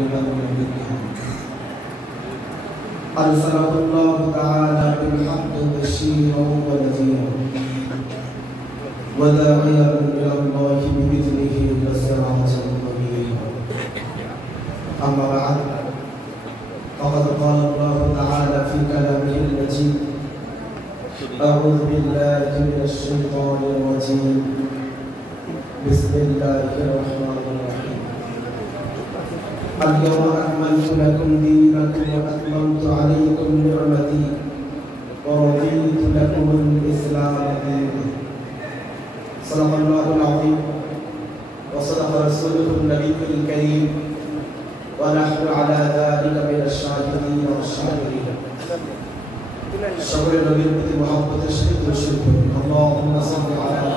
من نبيه أرسله الله تعالى بالحق بشيرا ونذيرا وداعيا إلى الله بإذنه إلى صراط منيرا. أما بعد فقد قال الله تعالى في كلامه المجيد: أعوذ بالله من الشيطان الرجيم بسم الله الرحمن الرحيم. اليوم أكملت لكم دينكم وأتممت عليكم نعمتي ورضيت لكم الإسلام دينا. صدق الله العظيم وصدق رسوله النبي الكريم ونحن على ذلك من الشاهدين والشاكرين. شكر النبي محمد الشهيد والشكر اللهم صل على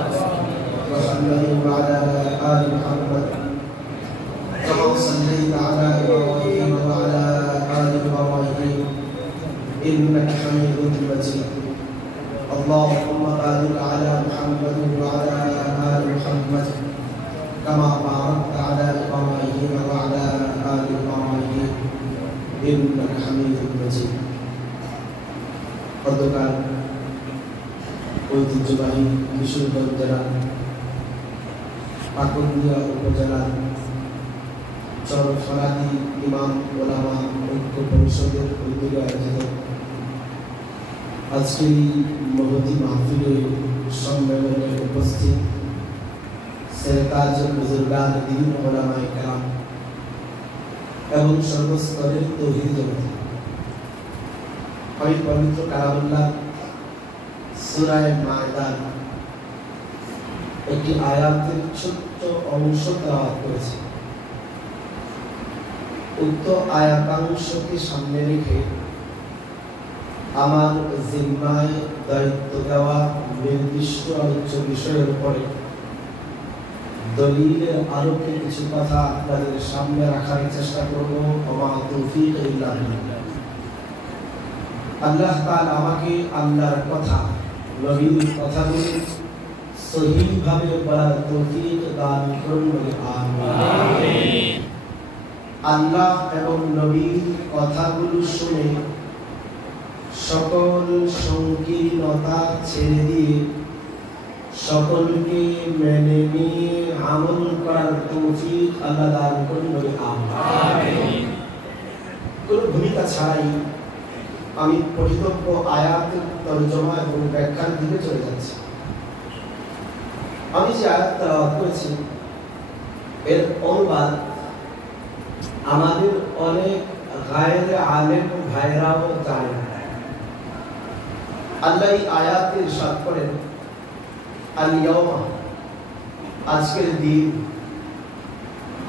محمد وعلى آل محمد كما صليت على إبراهيم وعلى آل إبراهيم إنك حميد مجيد. اللهم بارك على محمد وعلى آل محمد كما باركت على إبراهيم وعلى آل إبراهيم إنك حميد مجيد. গতকাল ঐতিহ্যবাহী কিশোরগঞ্জ জেলার পাকুন্দিয়া উপজেলার চরফরাদি ইমাম ওলামা ঐক্য পরিষদের উদ্যোগে আয়োজিত আজকের মহতি মাহফিলে সম্মেলনে উপস্থিত সেরতাজ বুজুর্গান দ্বীন ওলামায়ে কেরাম এবং সর্বস্তরের তৌহিদ জগৎ, আমি পবিত্র কালামুল্লাহ সূরা মায়দার একটি আয়াতের ছোট্ট অংশ তেলাওয়াত করেছি। উক্ত আয়াতাংশকে সামনে রেখে আমার জিম্মায় দায়িত্ব দেওয়া নির্দিষ্ট আলোচ্য বিষয়ের উপরে দলিলের আলোকে কিছু কথা আপনাদের সামনে রাখার চেষ্টা করব। ওমা তৌফিক ইল্লা বিল্লাহ। আল্লাহ তাআলা আমাকে আল্লাহর কথা, নবীর কথাগুলি সহিভাবে বলার তৌফিক দান করুন বলে আমিন। আল্লাহ এবং নবীর কথাগুলো শুনে সকল সংকীর্ণতা ছেড়ে দিয়ে সকলকে মেনে নিয়ে আমল করার তৌফিক আল্লাহ দান করুন বলে আমিন। কোনো ভূমিকা ছাড়াই আমি পঠিতব্য আয়াতের তরজমা এবং ব্যাখ্যার দিকে চলে যাচ্ছি। আমি যে আয়াত তেলাওয়াত করেছি এর অনুবাদ আমাদের অনেক গায়রে আলেম ভাইরাও জানেন। আল্লাহ এই আয়াতে ইরশাদ করেন, আল ইয়াওমা, আজকের দিন,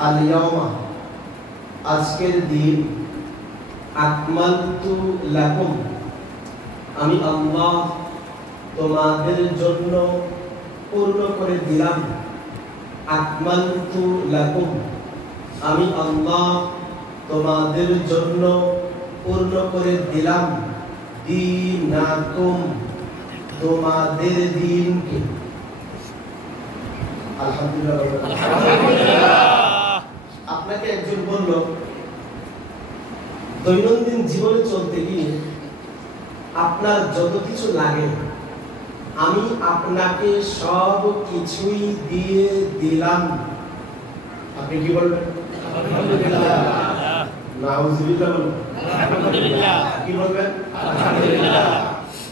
আল ইয়াওমা, আজকের দিন, আকমালতু লাকুম, আমি আল্লাহ তোমাদের জন্য পূর্ণ করে দিলাম। আকমালতু লাকুম, আমি আল্লাহ তোমাদের জন্য পূর্ণ করে দিলাম। দীনাকুম, তোমাদের দিনকে। আলহামদুলিল্লাহ। আপনাকে একজন বলল, দৈনন্দিন জীবনে চলতে গিয়ে আপনার যত কিছু লাগে আমি আপনাকে সব কিছুই দিয়ে দিলাম, আপনি কি বলবেন? আলহামদুলিল্লাহ। নাউজুবিল্লাহ বলবেন? আলহামদুলিল্লাহ। কি বলবেন? আলহামদুলিল্লাহ।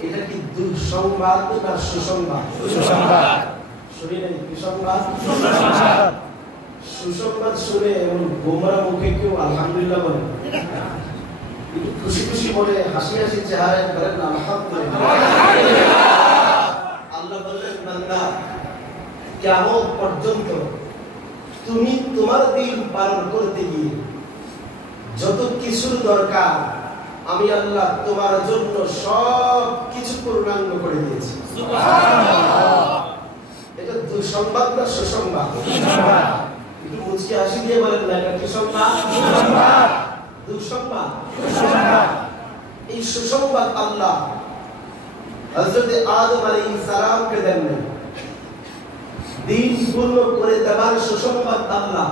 এটা কি দুঃসংবাদ না সুসংবাদ? সুসংবাদ। শুনি নাই কি সংবাদ? সুসংবাদ। সুসংবাদ শুনে এমন গোমরা মুখে কেউ আলহামদুলিল্লাহ বলে? খুশি খুশি বলে হাসি হাসি চেহারায় বলেন আলহামদুলিল্লাহ। আল্লাহ বললেন, বান্দা কিয়ামত পর্যন্ত তুমি তোমার দিন পালন করতে গিয়ে যত কিছুর দরকার আমি আল্লাহ তোমার জন্য সব কিছু পূর্ণাঙ্গ করে দিয়েছি। সুবহানাল্লাহ। এটা দুঃসংবাদ না সুসংবাদ? সুসংবাদ। একটু মুচকি হাসি দিয়ে বলেন না, এটা কি সংবাদ? সুসংবাদ। দুঃসংবাদ? সুসংবাদ। এই সুসংবাদ আল্লাহ হযরত আদম আলাইহিস সালামকে দেন। দিন পূর্ণ করে দেবার সুসংবাদ আল্লাহ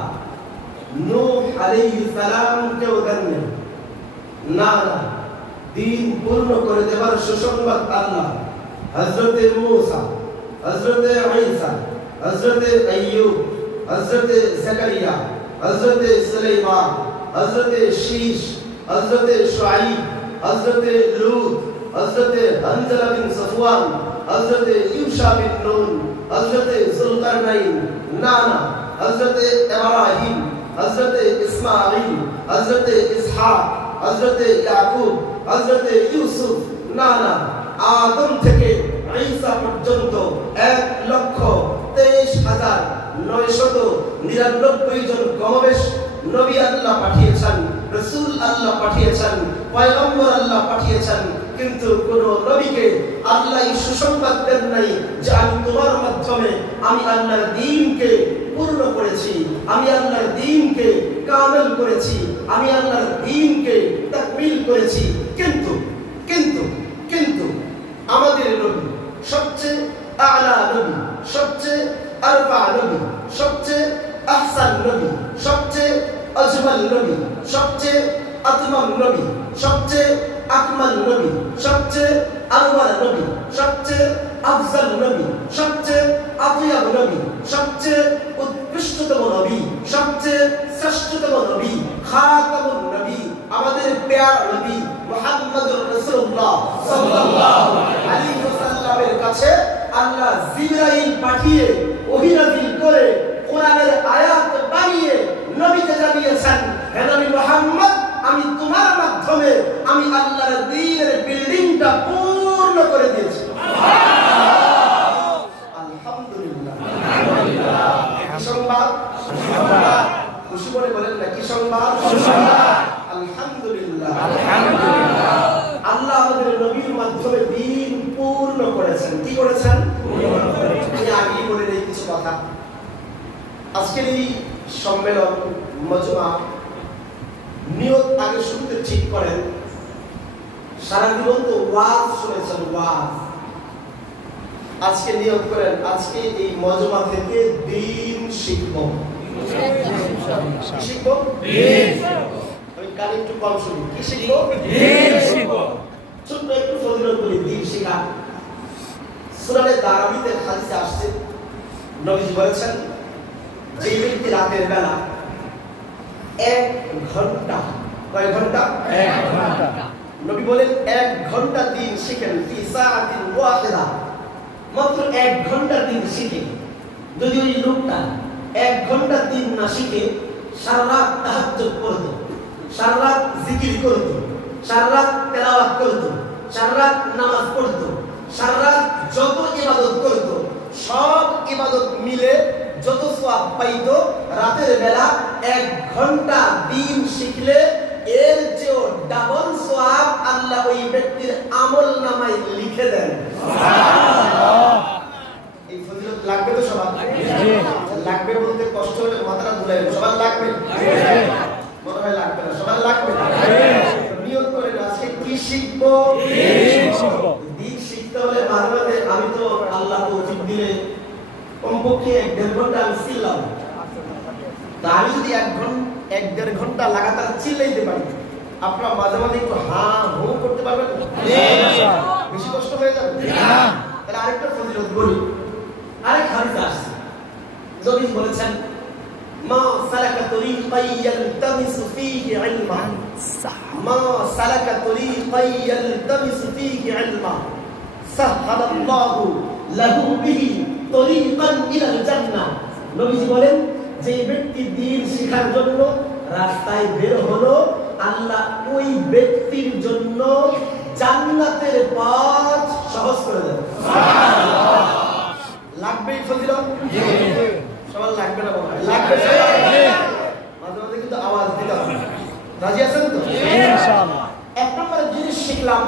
নূহ আলাইহিস সালাম কেউ দেননি। না না, দিন পূর্ণ করে দেবার সুসংবাদ আল্লাহ হযরতে মূসা, হযরতে ঈসা, হযরতে আইয়ুব, হযরতে যাকারিয়া, হযরতে সুলাইমান, হযরতে শীশ, হযরতে শুআইব, হযরতে লূত, হযরতে হানজালা বিন সাফওয়ান, হযরতে ইউশা বিন নুন, হযরতে যুলকারনাইন, না না, হযরতে ইব্রাহিম, হযরতে ইসমাঈল, হযরতে ইসহাক, হযরতে ইয়াকুব, হযরতে ইউসুফ, না না, আদম থেকে ঈসা পর্যন্ত 1,23,999 জন কমবেশ নবী আল্লাহ পাঠিয়েছেন, রাসূল আল্লাহ পাঠিয়েছেন, পয়গম্বর আল্লাহ পাঠিয়েছেন, কিন্তু কোন নবীকে আল্লাহ এই সুসংবাদ দেন নাই যে আমি তোমার মাধ্যমে আমি আল্লাহর দ্বীনকে পূর্ণ করেছি, আমি আল্লাহর দ্বীনকে কামেল করেছি, আমি আল্লাহর দ্বীনকে তাকমিল করেছি। কিন্তু কিন্তু কিন্তু আমাদের নবী সবচেয়ে আলা নবী, সবচেয়ে আরফা নবী, সবচেয়ে আহসান নবী, সবচেয়ে আজমাল নবী, সবচেয়ে আতমাম নবী, সবচেয়ে আকমাল নবী, সবচেয়ে আনওয়ার নবী, সবচেয়ে আফজাল নবী, সবচেয়ে আতিয়াব নবী, সবচেয়ে উৎকৃষ্টতম নবী, সবচেয়ে শ্রেষ্ঠতম নবী, খাতামুন নবী, আমাদের প্যারা নবী মুহাম্মদুর রাসূলুল্লাহ সাল্লাল্লাহু আলাইহি ওয়াসাল্লামের কাছে আল্লাহ জিবরাইল পাঠিয়ে ওহী নাযিল করে কোরআনের আয়াত বানিয়ে নবীকে জানিয়েছেন, হে নবী মুহাম্মদ, আমি তোমার মাধ্যমে আমি আল্লাহর দ্বীনের বিল্ডিংটা পূর্ণ করে দিয়েছি। আলহামদুলিল্লাহ, আলহামদুলিল্লাহ। কি সংবাদ? সুসংবাদ। খুশি করে বলেন না, কি সংবাদ? সুসংবাদ। আলহামদুলিল্লাহ, আলহামদুলিল্লাহ। আল্লাহ আমাদের নবীর মাধ্যমে দ্বীন পূর্ণ করেছেন। কি করেছেন? পূর্ণ করেছেন। আমি আগেই বলে নেই কিছু কথা। আজকের এই সম্মেলন মজমা নিয়ত আগে শুনতে ঠিক করেন। সারা জীবন তো ওয়াজ শুনেছেন, ওয়াজ। আজকে নিয়ত করেন আজকে এই মজমা থেকে দ্বীন শিখব। শিখব দ্বীন। আমি কানে একটু কম শুনি। কি শিখব? দ্বীন শিখব। ছোট্ট একটু ফজিলত বলি দ্বীন শেখা। সূরা দারাবিতে হাদিসে আসছে, নবীজি বলেছেন যে ব্যক্তি রাতের বেলা 1 ঘন্টা, কয় ঘন্টা? 1 ঘন্টা। নবী বলেন 1 ঘন্টা দিন শিখেন, ফি সাআতিন ওয়াহিদা, মাত্র 1 ঘন্টা দিন শিখে। যদি ওই লোকটা 1 ঘন্টা দিন না শিখে সারা রাত তাহাজ্জুদ করত, সারা রাত জিকির করত, সারা রাত তেলাওয়াত করত, সারা রাত নামাজ পড়ত, সারা রাত যত ইবাদত করত, সব ইবাদত মিলে যত সওয়াব পাইতো, রাতের বেলা 1 ঘন্টা দিন শিখলে এর চেয়েও ডাবল সওয়াব আল্লাহ ওই ব্যক্তির আমলনামায় লিখে দেন। সুবহানাল্লাহ। এই ফজিলত লাগবে তো সবার? জি। লাগবে বলতে কষ্ট হলে মাথাটা ধুলাইব। সবার লাগবে? জি। মনে হয় লাগবে না, সবার লাগবে? জি। নিয়ত করে আজকে কি শিখব? দ্বীন শিখব। দ্বীন শিখতে হলে মাঝে মাঝে আমি তো আল্লাহ তৌফিক দিলে কমপক্ষে 1-1.5 ঘন্টা আমি চিল্লাম। তা আমি যদি 1-1.5 ঘন্টা লাগাতার চিল্লাইতে পারি, আপনারা মাঝে মাঝে একটু হা হু করতে পারবেন? বেশি কষ্ট হয়ে যাবে না। তাহলে আরেকটা ফজিলত বলি। আরেক হাদিস আসছে, নবী বলেছেন, মা সালাকা তরিকান ইয়ালতামিসু ফীহি ইলমা, মা সালাকা তরিকান ইয়ালতামিসু ফীহি ইলমা সাহহালাল্লাহু লাহু বিহি তরিকান ইলাল জান্নাহ। নবীজি বলেন যে ব্যক্তি দ্বীন শেখার জন্য রাস্তায় বের হলো, আল্লাহ ওই ব্যক্তির জন্য জান্নাতের পথ সহজ করে দেন। সুবহানাল্লাহ। লাগবে এই ফজিলত? জি। সবার লাগবে না বাবা? লাগবে সবার? জি। মাঝে মাঝে কিন্তু আওয়াজ দিতে হবে। রাজি আছেন তো? ইনশাআল্লাহ। এক নম্বর জিনিস শিখলাম,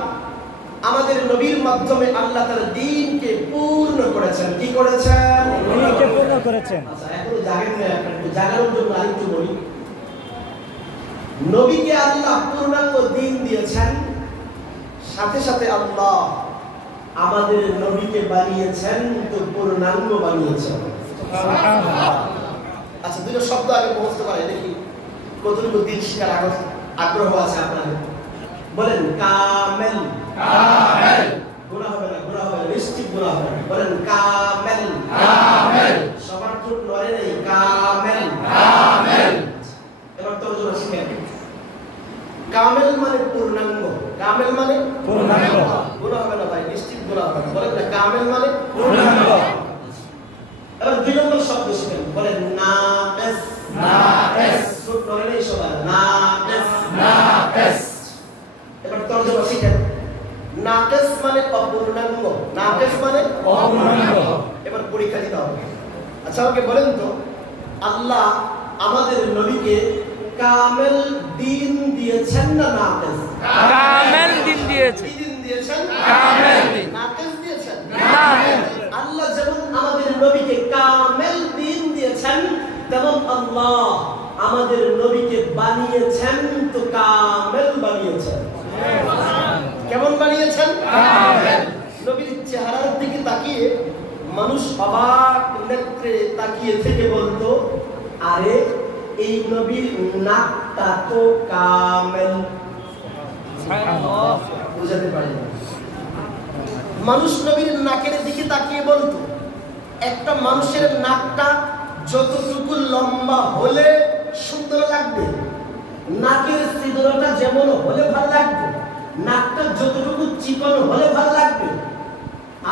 আমাদের নবীর মাধ্যমে আল্লাহ তার দ্বীনকে পূর্ণ করেছেন। কি করেছেন? দ্বীনকে পূর্ণ করেছেন। আচ্ছা, এখন জানেন না, একটু জানার জন্য আরেকটু বলি। নবীকে আল্লাহ পূর্ণাঙ্গ দ্বীন দিয়েছেন, সাথে সাথে আল্লাহ আমাদের নবীকে বানিয়েছেন তো পূর্ণাঙ্গ বানিয়েছেন। সুবহানাল্লাহ। আচ্ছা, দুটো শব্দ আগে বুঝতে পারে দেখি। কতটুকু দিন শিকার আগ্রহ আছে আপনাদের? বলেন কামেল। কামেল গুনাহ হবে না, গুনাহ হবে নিশ্চিত গুনাহ হবে। বলেন কামেল। কামেল সবার ঠোঁট নড়ে নেই। কামেল। কামেল এবার তর্জমা শিখেন। কামেল মানে পূর্ণাঙ্গ। কামেল মানে পূর্ণাঙ্গ। গুনাহ হবে না ভাই, নিশ্চিত গুনাহ হবে। বলেন না কামেল মানে পূর্ণাঙ্গ। এবার দুই নম্বর শব্দ শিখেন। বলেন নাকিস। নাকিস ঠোঁট নড়ে নেই সবার। নাকিস। নাকিস এবার তর্জমা শিখেন। নাকিস মানে অপূর্ণাঙ্গ। নাকিস মানে অপূর্ণাঙ্গ। এবার পরীক্ষা দিতে হবে। আচ্ছা আমাকে বলেন তো, আল্লাহ আমাদের নবীকে কামেল দ্বীন দিয়েছেন না নাকিস? কামেল দ্বীন দিয়েছেন। কি দ্বীন দিয়েছেন? কামেল দ্বীন। নাকিস দিয়েছেন? নাকিস। আল্লাহ যেমন আমাদের নবীকে কামেল দ্বীন দিয়েছেন, তেমন আল্লাহ আমাদের নবীকে বানিয়েছেন তো কামেল বানিয়েছেন। কেমন বানিয়েছেন? কামেল। নবীর চেহারার দিকে তাকিয়ে মানুষ অবাক নেত্রে তাকিয়ে থেকে বলতো, আরে এই নবীর নাকটা তো কামেল। বুঝাতে পারি না। মানুষ নবীর নাকের দিকে তাকিয়ে বলতো, একটা মানুষের নাকটা যতটুকু লম্বা হলে সুন্দর লাগবে, নাকের ছিদ্রটা যেমন হলে ভালো লাগবে, নাকটা যতটুকু চিকন হলে ভালো লাগবে,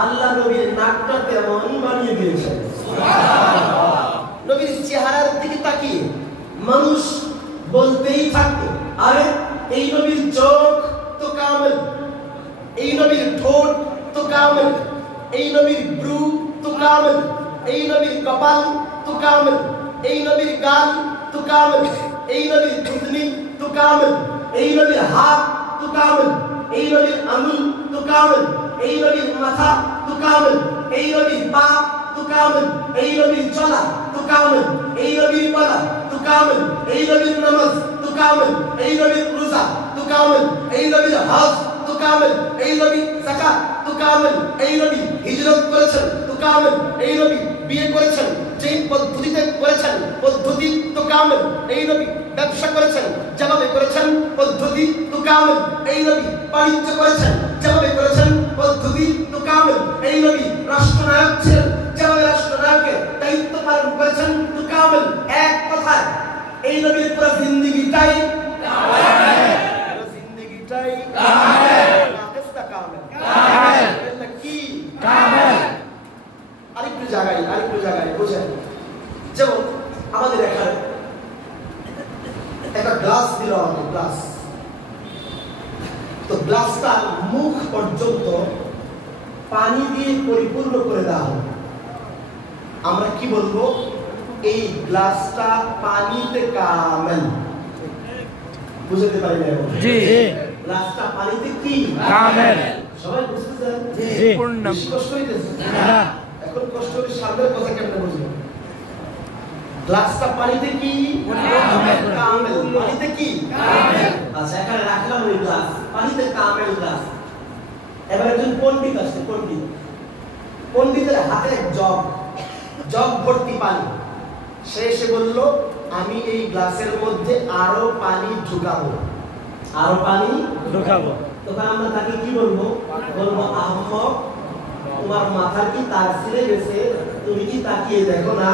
আল্লাহ নবীর নাকটা তেমন বানিয়ে দিয়েছেন। নবীর চেহারার দিকে তাকিয়ে মানুষ বলতেই থাকতো, আরে এই নবীর চোখ তো কামেল, এই নবীর ঠোঁট তো কামেল, এই নবীর ব্রু তো কামেল, এই নবীর কপাল তো কামেল, এই নবীর গাল তো কামেল, এই নবীর থুতনি তো কামেল, এই নবীর হাত তো কামেল, এই নবীর আঙুল তো কামেল, এই নবীর মাথা তো কামেল, এই নবীর পা তো কামেল, এই নবীর চলা তো কামেল, এই নবীর বলা তো কামেল, এই নবীর নামাজ তো কামেল, এই নবীর রোজা তো কামেল, এই নবীর হজ তো কামেল, এই নবী যাকাত তো কামেল, এই নবী হিজরত করেছেন তো কামেল, এই নবী বিয়ে করেছেন যেই পদ্ধতিতে করেছেন পদ্ধতি তো কামেল, এই নবী ব্যবসা করেছেন যেভাবে করেছেন পদ্ধতি তো কামেল, এই নবী বাণিজ্য করেছেন যেভাবে করেছেন পদ্ধতি তো কামেল, এই নবী রাষ্ট্রনায়ক ছিলেন যেভাবে রাষ্ট্রনায়কের দায়িত্ব পালন করেছেন তো কামেল। এক কথায় এই নবীর পুরো জিন্দেগিটাই কামেল। জিন্দেগিটাই কামেল। নাকিসটা কামেল। কামেল এটা কি? কামেল। আরেকটু জায়গায় বুঝেন। যেমন আমাদের এখানে একটা গ্লাস দিল, আমাদের গ্লাস, তো গ্লাসটার মুখ পর্যন্ত পানি দিয়ে পরিপূর্ণ করে দেওয়া হবে। আমরা কি বলবো? এই গ্লাসটা পানিতে কামেল। বুঝতে পারি না? জি। গ্লাসটা পানিতে কি? কামেল। সবাই বুঝতেছেন? জি। পূর্ণ। কষ্ট হইতেছে না? এখন কষ্ট হলে সামনের কথা কেমনে বুঝবেন? গ্লাসটা পানিতে কি? কামেল। পানিতে কি? কামেল। আচ্ছা এখানে রাখলাম ওই গ্লাস, পানিতে কামেল গ্লাস। এবার একজন পণ্ডিত আসছে, পণ্ডিতের হাতে জগ ভর্তি পানি। সে এসে বলল, আমি এই গ্লাসের মধ্যে আরো পানি ঢুকাবো। তখন আমরা তাকে কি বলবো? বলবো, আহমক, তোমার মাথা কি তার ছিঁড়ে গেছে? তুমি কি তাকিয়ে দেখো না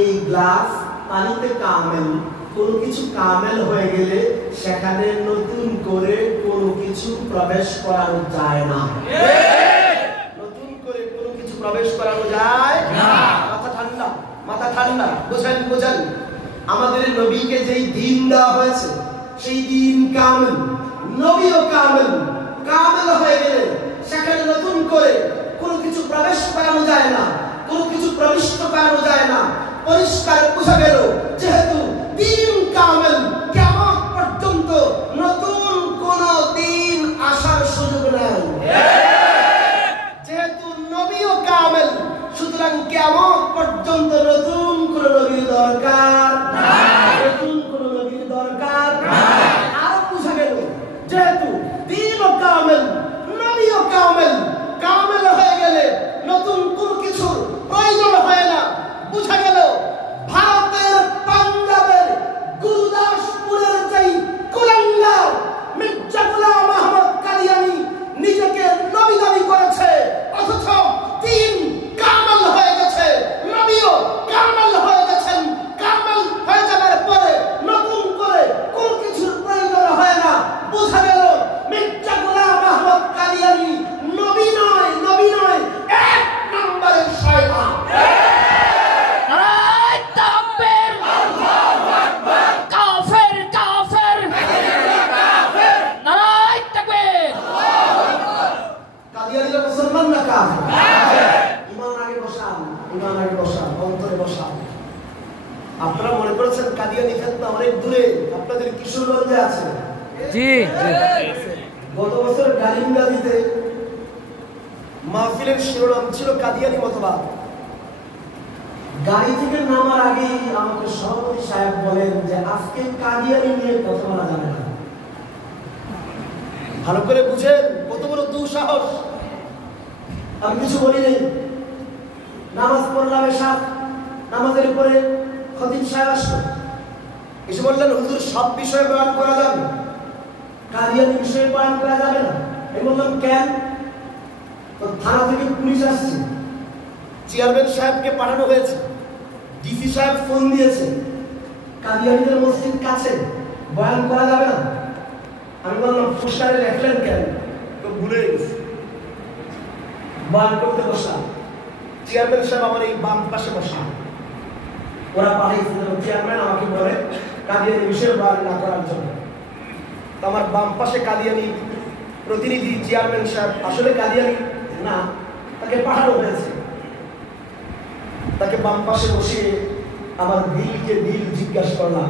এই গ্লাস পানিতে কামেল। কোনো কিছু কামেল হয়ে গেলে সেখানে নতুন করে কোনো কিছু প্রবেশ করানো যায় না। নতুন করে কোনো কিছু প্রবেশ করানো যায় না। মাথা ঠান্ডা। বুঝেন। আমাদের নবীকে যেই দ্বীন দেওয়া হয়েছে সেই দ্বীন কামেল। নবীও কামেল হয়ে গেলে সেখানে নতুন করে কোনো কিছু প্রবেশ করানো যায় না, কোনো কিছু প্রবিষ্ট করানো যায় না। পরিষ্কার বোঝা গেল, যেহেতু দ্বীন কামেল, কিয়ামত পর্যন্ত নতুন কোন দ্বীন আসার সুযোগ নেই। যেহেতু নবীও কামেল, সুতরাং কিয়ামত পর্যন্ত নতুন কোন নবীর দরকার নাই। নতুন কোন নবীর দরকার নাই। আর বোঝা গেল, যেহেতু দ্বীনও কামেল, নবীও কামেল হয়ে গেলে নতুন কোন কিছুর প্রয়োজন হয় না। বোঝা গেল, ভারতের পাঞ্জাবের গুরুদাসপুরে কিশোরগঞ্জে আছে। জি গত বছর গালিমগালিতে মাহফিলের শিরোনাম ছিল কাদিয়ানি মতবাদ। গাড়ি থেকে নামার আগেই আমাকে সভাপতি সাহেব বলেন যে আজকে কাদিয়ানি নিয়ে কথা বলা যাবে না। ভালো করে বুঝেন কত বড় দুঃসাহস। আমি কিছু বলি নেই। নামাজ পড়লাম, এসব নামাজের উপরে খতিব সাহেব আসলো, এসে বললেন হুজুর সব বিষয়ে বয়ান করা যাবে, কাদিয়ানি বিষয়ে বয়ান করা যাবে না। আমি বললাম কেন? তো থানা থেকে পুলিশ আসছে, চেয়ারম্যান সাহেবকে পাঠানো হয়েছে, ডিসি সাহেব ফোন দিয়েছে, কাদিয়ানিদের মসজিদ কাছে, বয়ান করা যাবে না। আমি বললাম পোস্টারে লেখলেন কেন? তো ভুলে গেছি। বয়ান করতে বসলাম, চেয়ারম্যান সাহেব আমার এই বাম পাশে বসা, ওরা পাঠিয়েছে চেয়ারম্যান আমাকে বলে কাদিয়ানি বিষয়ে বয়ান না করার জন্য। তো আমার বাম পাশে কাদিয়ানি প্রতিনিধি চেয়ারম্যান সাহেব আসলে কাদিয়ানি না, তাকে পাঠানো হয়েছে। তাকে বাম পাশে বসিয়ে আমার দিলকে দিল জিজ্ঞাসা করলাম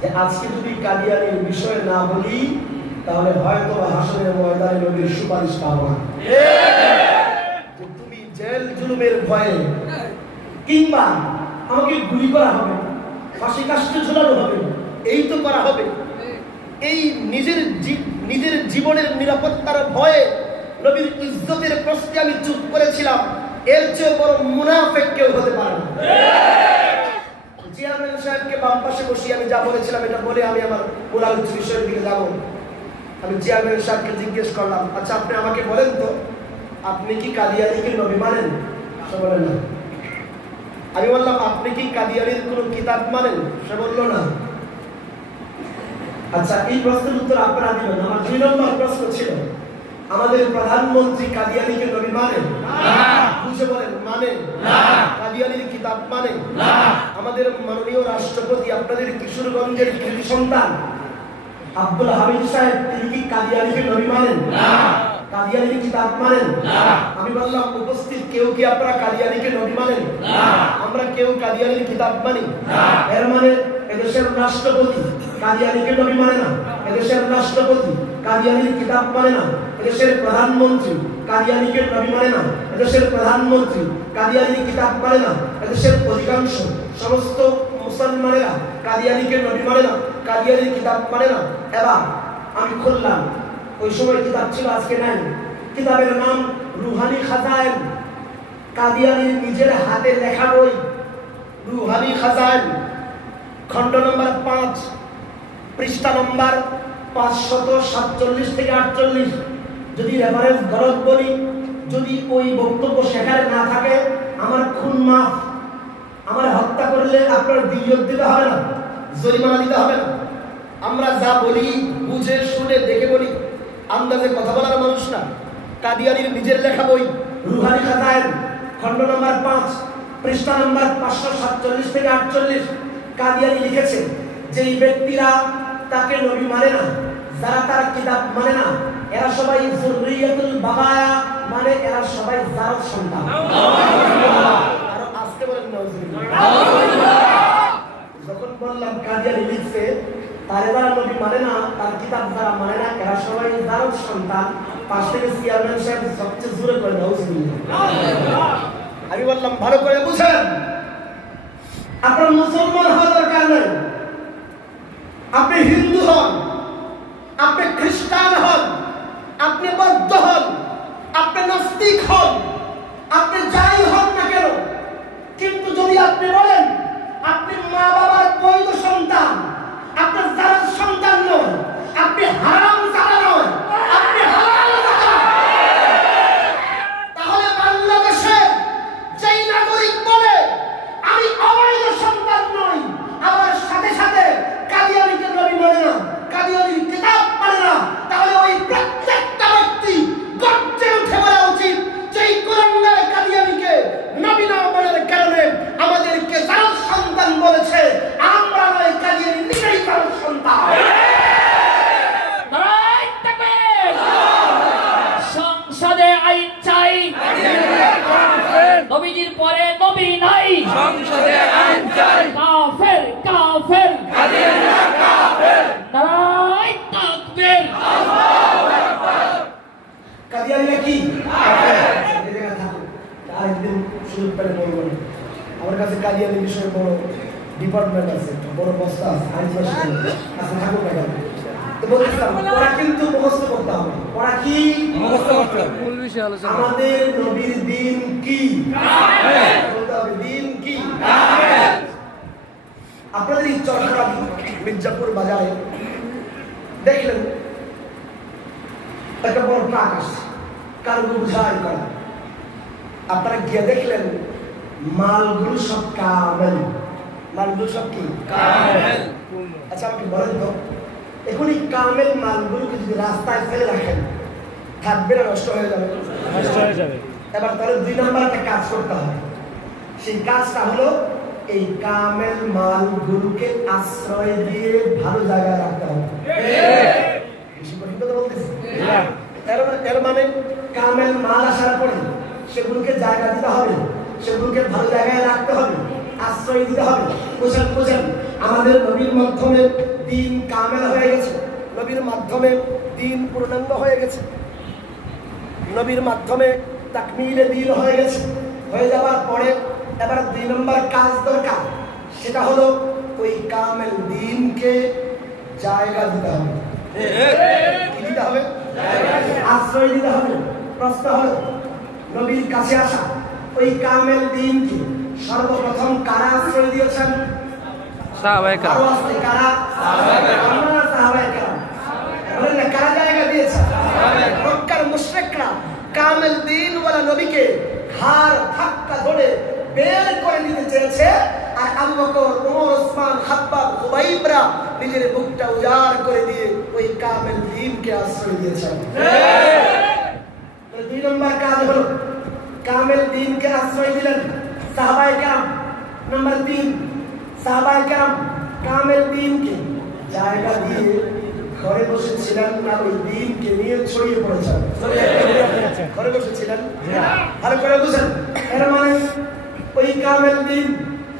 যে আজকে যদি কাদিয়ানির বিষয় না বলি তাহলে হয়তো হাসনের ময়দানে নবীর সুপারিশ পাবো না। তুমি জেল জুলুমের ভয়ে কিংবা আমাকে গুলি করা হবে, ফাঁসি কাস্টে ঝোলানো হবে, এই তো করা হবে। এই নিজের জীবনের নিরাপত্তার ভয়ে নবীর ইজ্জতের প্রশ্নে আমি চুপ করেছিলাম। এর চেয়ে বড় মুনাফিক কেউ হতে পারে না। চেয়ারম্যান সাহেবকে বাম পাশে বসিয়ে আমি যা বলেছিলাম এটা বলে আমি আমার মূল আলোচ্য বিষয়ের দিকে যাব। আমি চেয়ারম্যান সাহেবকে জিজ্ঞেস করলাম, আচ্ছা আপনি আমাকে বলেন তো আপনি কি কাদিয়ানিকে নবী মানেন? সে বলেন না। আমি বললাম আপনি কি কাদিয়ানির কোন কিতাব মানেন? সে বলল না। আচ্ছা এই প্রশ্নের উত্তর আপনারা দিবেন। আমার 2 নম্বর প্রশ্ন ছিল আমাদের প্রধানমন্ত্রী কাদিয়ানিকে নবী মানে না। বুঝে বলেন মানে না। কাদিয়ানির কিতাব মানে না। আমাদের মাননীয় রাষ্ট্রপতি আপনাদের কিশোরগঞ্জের কৃতি সন্তান আব্দুল হামিদ সাহেব তিনি কি কাদিয়ানিকে নবী মানেন না। কাদিয়ানির কিতাব মানেন না। আমি বললাম উপস্থিত কেউ কি আপনারা কাদিয়ানিকে নবী মানেন না? আমরা কেউ কাদিয়ানির কিতাব মানি না। এর মানে এদেশের রাষ্ট্রপতি কাদিয়ানিকে নবী মানে না, এদেশের রাষ্ট্রপতি কাদিয়ানির কিতাব মানে না, এদেশের প্রধানমন্ত্রী কাদিয়ানিকে নবী মানে না, এদেশের প্রধানমন্ত্রী কাদিয়ানির কিতাব মানে না, এদেশের অধিকাংশ সমস্ত মুসলমানেরা কাদিয়ানিকে নবী মানে না, কাদিয়ানির কিতাব মানে না। এবার আমি খুললাম, ওই সময় কিতাব ছিল আজকে নাই। কিতাবের নাম রুহানি খাজায়েন, কাদিয়ানির নিজের হাতে লেখা বই রুহানি খাজায়েন, খণ্ড নম্বর 5, পৃষ্ঠা নম্বর 547 থেকে 48। যদি রেফারেন্স গলত বলি, যদি ওই বক্তব্য সেখানে না থাকে আমার খুন মাফ। আমার হত্যা করলে আপনার দিয়ত দিতে হবে না, জরিমানা দিতে হবে না। আমরা যা বলি বুঝে শুনে দেখে বলি, আন্দাজে কথা বলার মানুষ না। কাদিয়ানির নিজের লেখা বই রুহানি খাজায়েন, খণ্ড নম্বর 5, পৃষ্ঠা নম্বর 547 থেকে 48। কাদিয়ানি লিখেছে যে এই ব্যক্তিরা তাকে নবী মানে না, যারা তার কিতাব মানে না, এরা সবাই যুররিয়াতুল বাবায়া, মানে এরা সবাই জারদ সন্তান। আর আজকে বলেন নাউজুবিল্লাহ। যখন বললাম কাদিয়ানি লিখছে তার যারা নবী মানে না, তার কিতাব যারা মানে না, এরা সবাই জারদ সন্তান, পাশ থেকে চেয়ারম্যান সাহেব সবচেয়ে জোরে করে নাউজুবিল্লাহ। আমি বললাম ভালো করে বুঝেন, আপনার মুসলমান হওয়ার দরকার নেই। আপনি হিন্দু হন, আপনি খ্রিস্টান হন, আপনি বৌদ্ধ হন, আপনি নাস্তিক হন, আপনি যাই হন না কেন, কিন্তু যদি আপনি বলেন আপনি মা বাবার বৈধ সন্তান, আপনার যারা সন্তান নয়, আপনি হারাম জাদা নয়, আপনি হালাল জাদা, তাহলে বাংলাদেশে যেই নাগরিক বলে আমি অবৈধ সন্তান নই, আমার সাথে সাথে কাদিয়ানিকে নবী মানে না, কাদিয়ানির কিতাব মানে না, তাহলে ওই প্রত্যেকটা ব্যক্তি গর্জে উঠে বলা উচিত যেই কাদিয়ানি বিষয়ে বড় ডিপার্টমেন্ট আছে, বড় বস্তা আছে, আইন আছে, থাকুক না কেন। তো বলছিলাম ওরা কিন্তু মুখস্থ করতে হবে। ওরা কি মুখস্থ করতে হবে? মূল বিষয় আলোচনা। আমাদের নবীর দিন কি? বলতে হবে দিন কি? আপনাদের এই চট্টগ্রাম মির্জাপুর বাজারে দেখলেন একটা বড় ট্রাক আসছে, কার্গো বোঝাই করা। আপনারা গিয়ে দেখলেন মালগুলো সব কামেল। মালগুলো সব কি? কামেল। আচ্ছা আমাকে বলেন তো, এখন এই কামেল মালগুলোকে যদি রাস্তায় ফেলে রাখেন থাকবে না নষ্ট হয়ে যাবে? নষ্ট হয়ে যাবে। এবার তাহলে 2 নম্বর একটা কাজ করতে হবে। সেই কাজটা হলো এই কামেল মালগুলোকে আশ্রয় দিয়ে ভালো জায়গায় রাখতে হবে। বেশি কঠিন কথা বলতেছি? এর মানে কামেল মাল আসার পরে সেগুলোকে জায়গা দিতে হবে, সেগুলোকে ভালো জায়গায় রাখতে হবে, আশ্রয় দিতে হবে। বুঝেন আমাদের নবীর মাধ্যমে দিন কামেল হয়ে গেছে, নবীর মাধ্যমে দিন পূর্ণাঙ্গ হয়ে গেছে, নবীর মাধ্যমে তাকমিলে দিন হয়ে গেছে। হয়ে যাওয়ার পরে এবার 2 নম্বর কাজ দরকার, সেটা হলো ওই কামেল দিনকে জায়গা দিতে হবে। কি দিতে হবে? আশ্রয় দিতে হবে। প্রশ্ন হলো নবীর কাছে আসা ওই কামেল দিনকে সর্বপ্রথম কারা আশ্রয় দিয়েছেন? সাহাবায়ে কেরাম। কারা? সাহাবায়ে কেরাম। বলেন না কারা জায়গা দিয়েছে? মক্কার মুশরিকরা কামেল দিন ওয়ালা নবীকে ঘাড় ধাক্কা ধরে বের করে নিতে চেয়েছে, আর আবু বকর, ওমর, ওসমান, খাব্বাব, খুবাইবরা নিজের বুকটা উজাড় করে দিয়ে ওই কামেল দিনকে আশ্রয় দিয়েছেন। 2 নম্বর কাজ হলো কামেল দিনকে আশ্রয় দিলেন সাহাবায়ে কেরাম। নাম্বার 3, সাহাবায়ে কেরাম কামেল দিনকে জায়গা দিয়ে ঘরে বসেছিলেন না, ওই দিনকে নিয়ে ছড়িয়ে পড়েছেন? ঘরে বসেছিলেন। ভালো করে বুঝেন, এর মানে ওই কামেল দিন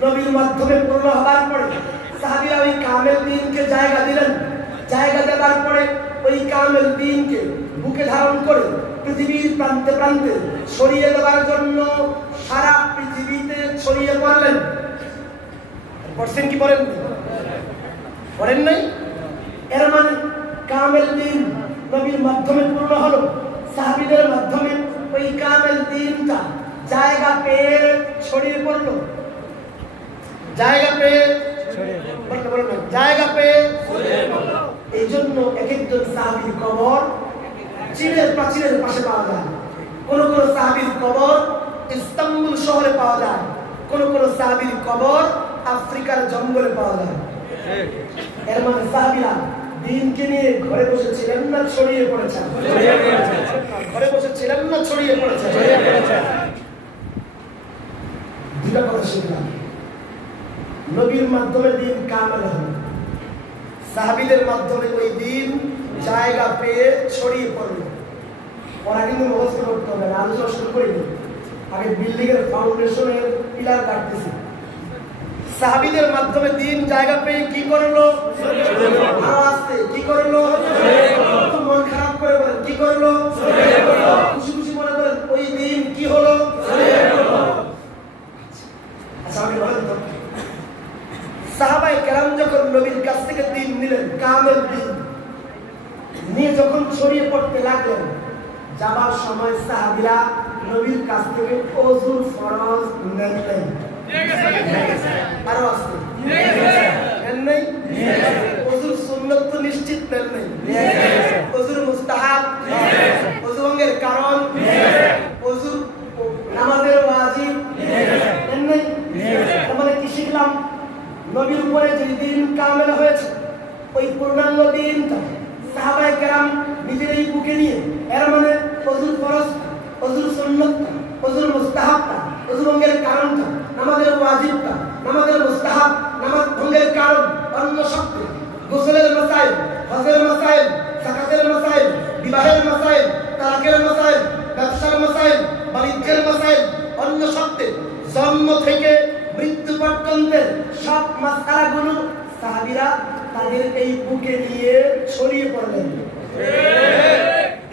নবীর মাধ্যমে পূর্ণ হবার পরে সাহাবীরা ওই কামেল দিনকে জায়গা দিলেন। জায়গা দেওয়ার পরে ওই কামেল দিনকে বুকে ধারণ করে পৃথিবীর প্রান্তে প্রান্তে ছড়িয়ে দেওয়ার জন্য সারা পৃথিবীতে ছড়িয়ে পড়লেন। পড়ছেন কি পড়েন? পড়েন নাই? এর মানে কামেল দিন নবীর মাধ্যমে পূর্ণ হলো, সাহাবীদের মাধ্যমে ওই কামেল দিনটা জায়গা পেয়ে ছড়িয়ে পড়লো। জায়গা পেয়ে জায়গা পেয়ে এই জন্য এক একজন সাহাবীর কবর চীনের প্রাচীরের পাশে পাওয়া যায়, কোন কোন সাহাবীর কবর ইস্তাম্বুল শহরে পাওয়া যায়, কোন কোন সাহাবীর কবর আফ্রিকার জঙ্গলে পাওয়া যায়। এর মানে সাহাবীরা দিনকে নিয়ে ঘরে বসেছিলেন না ছড়িয়ে পড়েছেন? ঘরে বসেছিলেন না ছড়িয়ে পড়েছেন? দুটা কথা শিখলাম। নবীর মাধ্যমে দিন কামেল হল, সাহাবীদের মাধ্যমে ওই দিন জায়গা পেয়ে ছড়িয়ে পড়ল। ওরা কিন্তু মুখস্থ করতে হবে না, আলোচনা শুরু করিনি, আগে বিল্ডিং এর ফাউন্ডেশনের পিলার কাটতেছি। সাহাবীদের মাধ্যমে দিন জায়গা পেয়ে কি করলো? আস্তে কি করলো? মন খারাপ করে বলেন কি করলো? খুশি খুশি মনে করেন ওই দিন কি হলো? আচ্ছা আমি বলেন তো, সাহাবায়ে কেরাম যখন নবীর কাছ থেকে দিন নিলেন, কামেল দিন নিয়ে যখন ছড়িয়ে পড়তে লাগলেন, যাবার সময় সাহাবীরা নবীর কাছ থেকে ওযুর ফরজ নেন নাই। আরো আসতে নেন নাই? ওযুর সুন্নাত তো নিশ্চিত নেন নাই, ওযুর মুস্তাহাব, ওযু ভঙ্গের কারণ, ওযুর নামাজের ওয়াজিব নেন নাই। মানে কি শিখলাম? নবীর উপরে যে দিন কামেল হয়েছে ওই পূর্ণাঙ্গ দিনটা সাহাবায়ে কেরাম নিজেরাই বুকে নিয়ে, এর মানে ওযুর ফরজ, ওযুর সুন্নাত, ওযুর মুস্তাহাবটা, ওযু ভঙ্গের কারণটা, নামাজের ওয়াজিবটা, নামাজের মুস্তাহাব, নামাজ ভঙ্গের কারণ, অন্য শব্দে গোসলের মাসাইল, হজের মাসাইল, যাকাতের মাসাইল, বিবাহের মাসাইল, তালাকের মাসাইল, ব্যবসার মাসাইল, বাণিজ্যের মাসাইল, অন্য শব্দে জন্ম থেকে মৃত্যু পর্যন্তের সব মাসআলাগুলো সাহাবীরা তাদের এই বুকে নিয়ে ছড়িয়ে পড়লেন।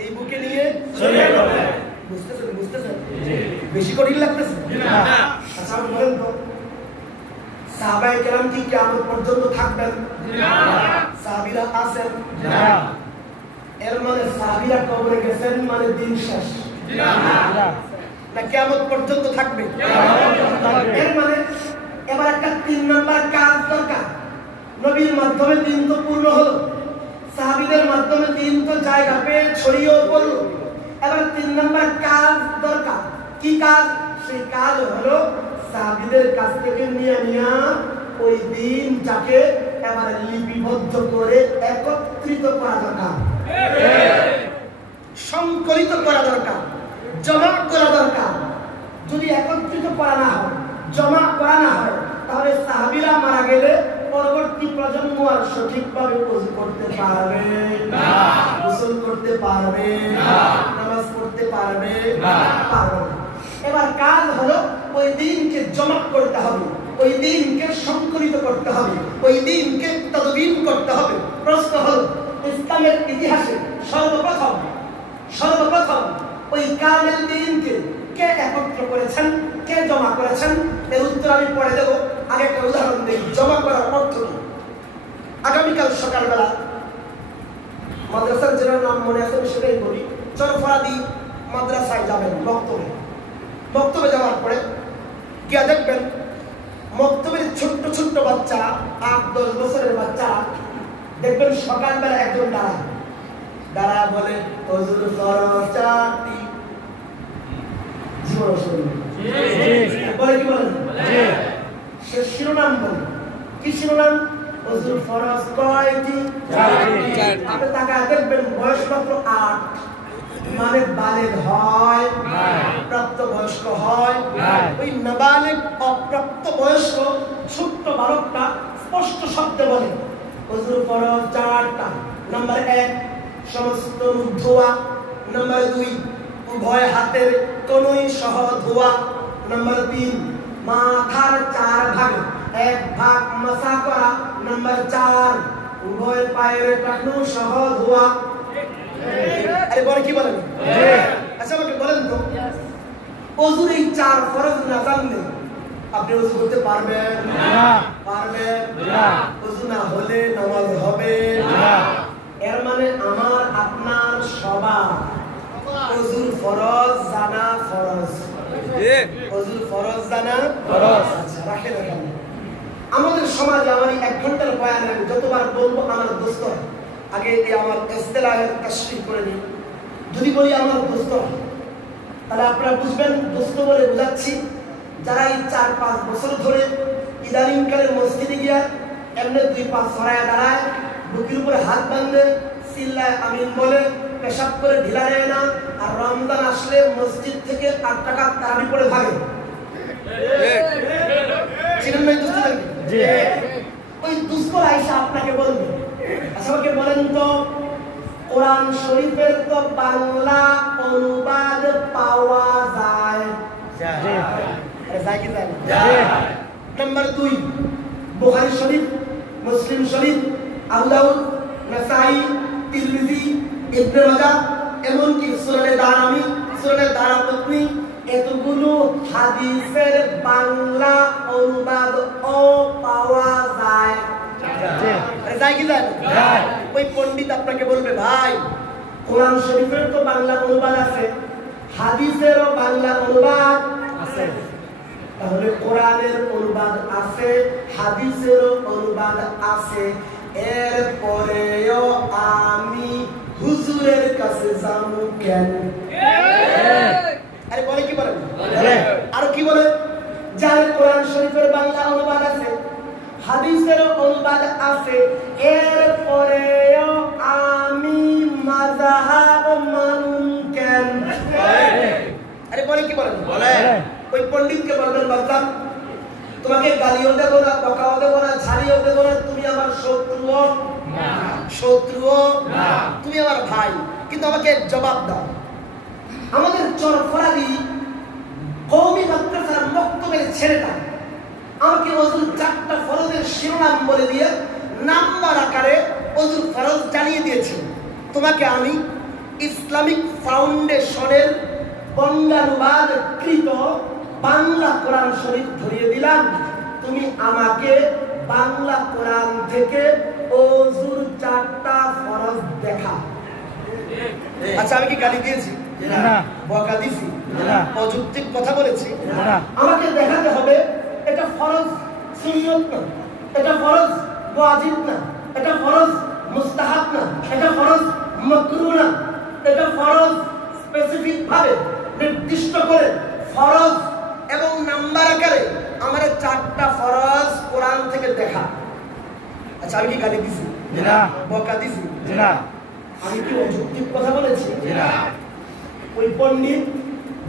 এই বুকে নিয়ে ছড়িয়ে পড়লেন। বুঝতেছেন? বেশি কঠিন লাগতেছে? আচ্ছা বলেন তো, কেরাম কি কিয়ামত পর্যন্ত থাকবেন? সাহাবীরা আছেন? এর মানে সাহাবীরা কবরে গেছেন মানে দিন শেষ না কিয়ামত পর্যন্ত থাকবে? এর মানে এবার একটা 3 নাম্বার কাজ দরকার। নবীর মাধ্যমে দিন তো পূর্ণ হলো, সাহাবীদের মাধ্যমে দিন তো জায়গা পেয়ে ছড়িয়েও পড়লো, এবার 3 নাম্বার কাজ দরকার। কি কাজ? সেই কাজ হলো সাহাবীদের কাছ থেকে নিয়ে ওই দিন যাকে এবারে লিপিবদ্ধ করে একত্রিত করা দরকার, সংকলিত করা দরকার, জমা করা দরকার। যদি একত্রিত করা না হয়, জমা করা না হয়, তাহলে সাহাবীরা মারা গেলে পরবর্তী প্রজন্ম আর সঠিকভাবে ওযু করতে পারবে না, গোসল করতে পারবে না, নামাজ পড়তে পারবে না। এবার কাজ হলো ওই দিনকে জমা করতে হবে, ওই দিনকে সংকলিত করতে হবে, ওই দিনকে তদবিন করতে হবে। প্রশ্ন হলো ইসলামের ইতিহাসে সর্বপ্রথম ওই কামেল দিনকে কে একত্র করেছেন, কে জমা করেছেন? এর উত্তর আমি পরে দেব। আগে একটা উদাহরণ দিই জমা করার অর্থ কি। আগামীকাল সকালবেলা মাদ্রাসার যেটার নাম মনে আছে সেটাই বলি, চরফরাদি মাদ্রাসায় যাবেন বক্তব্যে যাওয়ার পরে গিয়া দেখবেন মক্তবের ছোট্ট ছোট্ট বাচ্চা 8-10 বছরের বাচ্চারা দেখবেন সকালবেলা একজন দাঁড়ায় বলে হুজুর ফরজ 4টি। জীবন বলে কি বলেন? সে শিরোনাম বলে। কি শিরোনাম? হুজুর ফরজ কয়টি? 4টি। আপনি তাকায় দেখবেন বয়স মাত্র 8, মানে বালেগ হয়, প্রাপ্ত বয়স্ক হয়। ওই নাবালেগ অপ্রাপ্ত বয়স্ক ছোট্ট বালকটা স্পষ্ট শব্দে বলে হুজুর ফরজ 4টা। নাম্বার 1 সমস্ত মুখ ধোয়া। নাম্বার 2 উভয় হাতের কনুই সহ ধোয়া। নাম্বার 3 মাথার 4 ভাগে 1 ভাগ মাসা করা। নাম্বার 4 উভয় পায়ের টাকনু সহ ধোয়া। আরে বলে কি বলেন? আচ্ছা আমাকে বলেন তো ওযুর এই 4 ফরজ না জানলে আপনি ওযু করতে পারবেন না? পারবেন না। ওযু না হলে নামাজ হবে না। এর মানে আমার আপনার সবার ওযুর ফরজ জানা ফরজ। ওযুর ফরজ জানা ফরজ। আচ্ছা রাখেন। আমাদের সমাজে আমার 1 ঘন্টার বয়ান আমি যতবার বলবো আমার দোস্ত, আগে এই আমার ইস্তেলাহের তাশরীহ করে নিই। যদি বলি আমার দোস্ত তাহলে আপনারা বুঝবেন দোস্ত বলে বোঝাচ্ছি যারা এই 4-5 বছর ধরে ইদানিংকালে মসজিদে গিয়া এমনি 2 পা ছড়ায় দাঁড়ায়, বুকের উপরে হাত বাঁধে, চিল্লায় আমিন বলে, পেশাব করে ঢিলা নেয় না, আর রমজান আসলে মসজিদ থেকে 8 টাকা তারাবি পড়ে ভাগে। চিনেন না দোস্ত? ওই দুস্থ আয়েশা আপনাকে বলবে আচ্ছা আমাকে বলেন তো কোরআন শরীফের তো বাংলা অনুবাদ পাওয়া যায়? যায় কি যায় না? নাম্বার 2 বুখারী শরীফ, মুসলিম শরীফ, আবু দাউদ, নাসাই, তিরমিজি, ইবনে মাজাহ, এমনকি সুনানে দারামি, সুনানে দারাকুতনি, এতগুলো হাদিসের বাংলা অনুবাদ ও পাওয়া যায়। যায় কি যায়? ওই পণ্ডিত আপনাকে বলবে ভাই কোরআন শরীফের তো বাংলা অনুবাদ আছে, হাদিসেরও বাংলা অনুবাদ আছে, তাহলে কোরআনের অনুবাদ আছে, হাদিসেরও অনুবাদ আছে, এরপরেও আমি হুজুরের কাছে যাবো কেন? আরে বলে কি বলেন? আর কি বলে? যার কোরআন শরীফের বাংলা অনুবাদ আছে, হাদিসের অনুবাদ আছে, এরপরেও আমি মাযহাব মানুন কেন? আরে বলে কি বলেন? ওই পণ্ডিতকে বলবেন বাচ্চা তোমাকে গালিও দেবো না, বকাও দেবো না, ঝাড়িও দেবো না, তুমি আমার শত্রুও না, তুমি আমার ভাই, কিন্তু আমাকে জবাব দাও। আমাদের চরফরাদি কওমি মাদ্রাসার মক্তবের ছেলেটা আমাকে ওযুর 4টা ফরজের শিরোনাম বলে দিয়ে নাম্বার আকারে ওযুর ফরজ জানিয়ে দিয়েছে। তোমাকে আমি ইসলামিক ফাউন্ডেশনের বঙ্গানুবাদকৃত বাংলা কোরআন শরীফ ধরিয়ে দিলাম, তুমি আমাকে বাংলা কোরআন থেকে ওযুর 4টা ফরজ দেখা। আচ্ছা আমি কি গালি দিয়েছি? না। বকা দিয়েছি? না। অযৌক্তিক কথা বলেছি? না। আমাকে দেখাতে হবে এটা ফরজ সুন্নাত না, এটা ফরজ ওয়াজিব না, এটা ফরজ মুস্তাহাব না, এটা ফরজ মাকরুহ না, এটা ফরজ স্পেসিফিক ভাবে নির্দিষ্ট করে ফরজ এবং নাম্বার আকারে আমার 4টা ফরজ কোরআন থেকে দেখা। আচ্ছা আমি কি গালি দিছি? না। বকা দিছি? না। আমি কি অযৌক্তিক কথা বলেছি? না। ওই পণ্ডিত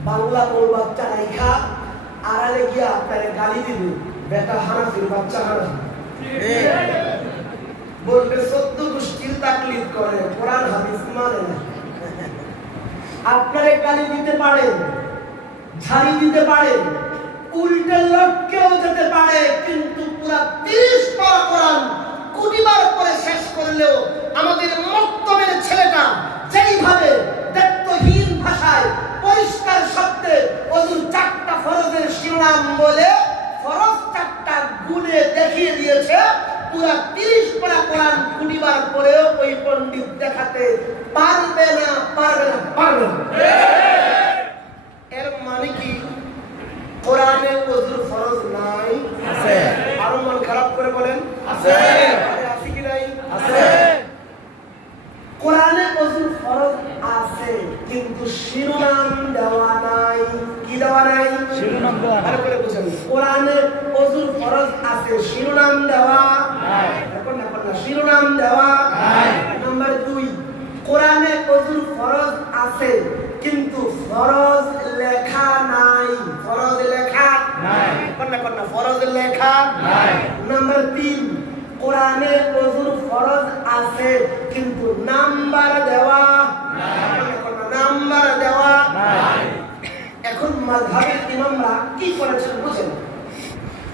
বাংলা ওর বাচ্চা রাইখা আড়ালে গিয়া আপনার গালি দিবে, বেটা হানাফির বাচ্চা হানাফি বলবে 14 গোষ্ঠীর তাকলিদ করে, কোরআন হাদিস মানে না। আপনারে গালি দিতে পারে, ঝাড়ি দিতে পারে, উল্টে লটকেও যেতে পারে, কিন্তু পুরা 30 পারা কোরআন কোটিবার পরে শেষ করলেও আমাদের মক্তবের ছেলেটা যেইভাবে দায়িত্বহীন ভাষায় পরিষ্কার শব্দে ওযুর 4টা ফরজের শিরোনাম বলে ফরজ 4টা গুণে দেখিয়ে দিয়েছে, পুরা 30 পারা কোরআন কোটিবার পরেও ওই পণ্ডিত দেখাতে পারবে না, পারবে না, পারবে না। এর মানে কি কোরআনে ওযুর ফরজ নাই? আছে। আরো মন খারাপ করে বলেন আছে। আরে আছে কি নাই? আছে। কোরআনে ওযুর ফরজ আছে, কিন্তু শিরোনাম দেওয়া নাই। কি দেওয়া নাই? শিরোনাম দেওয়া নাই। ভালো করে বুঝুন। কোরআনে ওযুর ফরজ আছে, শিরোনাম দেওয়া নাই। এখন না শিরোনাম দেওয়া নাই। নাম্বার 2, কোরআনে ওযুর ফরজ আছে, কিন্তু ফরজ লেখা নাই। ফরজ লেখা নাই। কোন না ফরজ লেখা নাই। নাম্বার 3, কোরআনে ওযুর ফরজ আছে, কিন্তু নাম্বার দেওয়া নাই। নাম্বার দেওয়া নাই। এখন মাযহাবের ইমামরা কি করেছেন বুঝেন?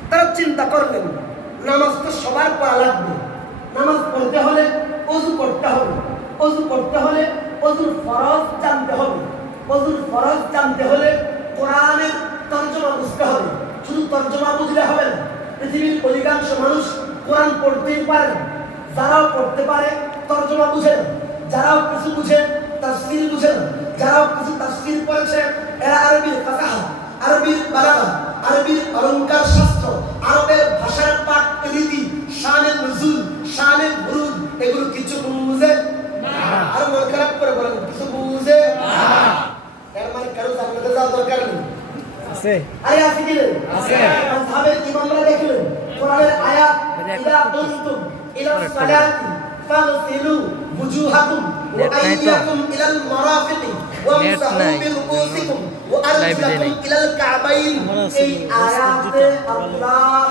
তারা চিন্তা করলেন নামাজ তো সবার পড়া লাগবে, নামাজ পড়তে হলে ওযু করতে হবে, ওযু করতে হলে ওযুর ফরজ জানতে হবে, ওযুর ফরজ জানতে হলে কোরআনের তরজমা বুঝতে হবে। শুধু তরজমা বুঝলে হবে না, পৃথিবীর অধিকাংশ মানুষ কোরআন পড়তেই পারে না। যারাও পড়তে পারে তরজমা বুঝে না, যারাও কিছু বুঝে তাফসীর বুঝে না, যারাও কিছু তাফসীর পড়েছে এরা আরবির ফাকাহা, আরবির বালাগা, আরবির অলংকার শাস্ত্র, আরবের ভাষার পাঠ রীতি, শানে নুজুল, শানে বুরুদ, এগুলো কিছু বুঝে না। আর মন খারাপ করে বলেন কিছু বুঝে না। এর মানে কারো জান্নাতে যাওয়ার দরকার নেই। আছে। আরে আছে কি নেই? আছে। মাযহাবের ইমামরা দেখলেন কোরআনের আয়াত ইদা কুনতুম ইলা সালাতি ফাগসিলু বুজুহাকুম ওয়া আইদিয়াকুম ইলাল মারাফিকি ওয়ামসাহু বিরুউসিকুম ওয়া আরজুলাকুম ইলাল কাবাইন। এই আয়াতে আল্লাহ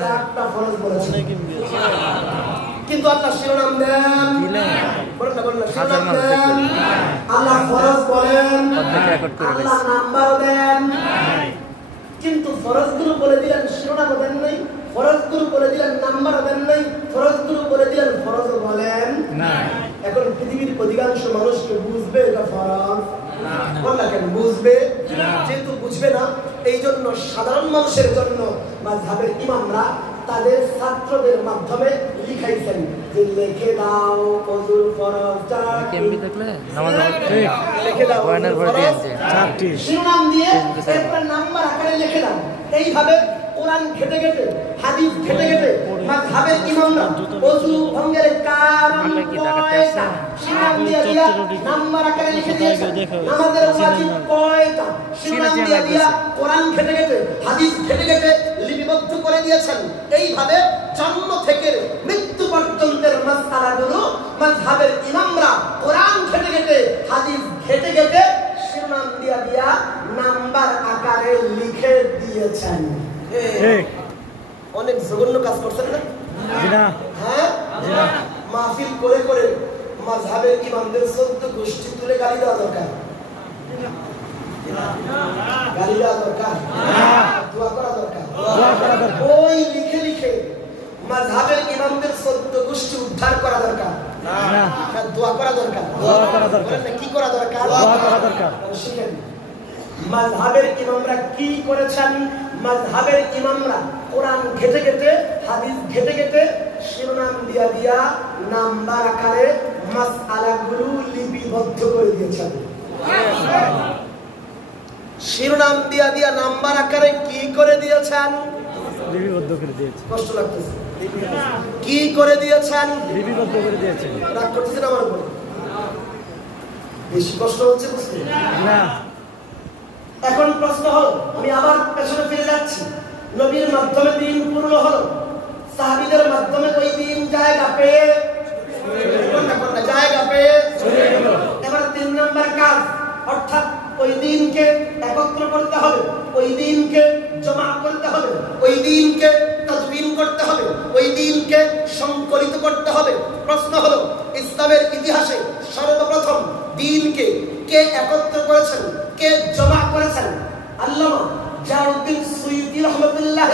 4টা ফরজ বলেছেন, কিন্তু আল্লাহ শিরোনাম দেন বলেন না, বলেন না, শিরোনাম দেন। আল্লাহ ফরজ বলেন, আল্লাহ নাম্বার দেন, কিন্তু ফরজগুলো বলে দিলেন শিরোনাম দেন নাই, ফরজগুলো বলে দিলেন নাম্বার দেন নাই, ফরজগুলো বলে দিলেন ফরজ বলেন না। এখন পৃথিবীর অধিকাংশ মানুষকে বুঝবে এটা ফরজ বললা কেন? বুঝবে, যেহেতু বুঝবে না এই জন্য সাধারণ মানুষের জন্য মাযহাবের ইমামরা তাদের ছাত্রদের মাধ্যমে লিখাইছেন যে লিখে দাও ওযুর ফরজ 4টি, নামাজ লিখে দাও ওয়ানের পরে দিয়েছে 4টি শিরোনাম দিয়ে একটা নাম্বার আকারে লিখে দাও। এইভাবে কোরআন ঘেটে ঘেটে, হাদিস ঘেটে ঘেটে মাযহাবের ইমামরা ওযু ভঙ্গের কারণ কয়টা শিরোনাম দিয়ে দিয়া নাম্বার আকারে লিখে দিয়েছে। নামাজের ওয়াজিব কয়টা শিরোনাম দিয়ে দিয়া কোরআন ঘেটে ঘেটে, হাদিস ঘেটে ঘেটে লিপিবদ্ধ করে দিয়েছেন। এইভাবে জন্ম থেকে মৃত্যু পর্যন্তের মাসআলাগুলো মাযহাবের ইমামরা কোরআন ঘেটে ঘেটে, হাদিস ঘেটে ঘেটে শিরোনাম দিয়া দিয়া নাম্বার আকারে লিখে দিয়েছেন। অনেক জঘন্য কাজ করছেন না? হ্যাঁ, মাহফিল করে করে মাযহাবের ইমামদের 14 গোষ্ঠী তুলে গালি দেওয়া দরকার, গালি দেওয়া দরকার, দোয়া করা দরকার। ওই লিখে লিখে মাযহাবের ইমামদের 14 গোষ্ঠী উদ্ধার করা দরকার, দোয়া করা দরকার। কি করা দরকার? দোয়া করা দরকার। শিখেন মাযহাবের ইমামরা কি করেছেন। মাযহাবের ইমামরা কোরআন ঘেটে ঘেটে, হাদিস ঘেটে ঘেটে শিরোনাম দিয়া দিয়া নাম্বার আকারে মাসআলাগুলো লিপিবদ্ধ করে দিয়েছেন। শিরোনাম দিয়া দিয়া নাম্বার আকারে কি করে দিয়েছেন? লিপিবদ্ধ করে দিয়েছে। কষ্ট লাগতেছে? কি করে দিয়েছেন? লিপিবদ্ধ করে দিয়েছে। রাগ করতেছেন আমার উপরে? বেশি কষ্ট হচ্ছে বুঝতে না। এখন প্রশ্ন হলো, আমি আবার পেছনে ফিরে যাচ্ছি। নবীর মাধ্যমে দিন পূর্ণ হলো, সাহাবীদের মাধ্যমে ওই দিন জায়গা পেয়ে জায়গা পেয়ে এবার 3 নম্বর কাজ, অর্থাৎ ওই দিনকে একত্র করতে হবে, ওই দিনকে জমা করতে হবে, ওই দিনকে তাজবিন করতে হবে, ওই দিনকে সংকলিত করতে হবে। প্রশ্ন হলো, ইসলামের ইতিহাসে সর্বপ্রথম দিনকে কে একত্র করেছেন, কে জমা করেছেন? আল্লামা জালালউদ্দিন সুয়ুতী রহমাতুল্লাহ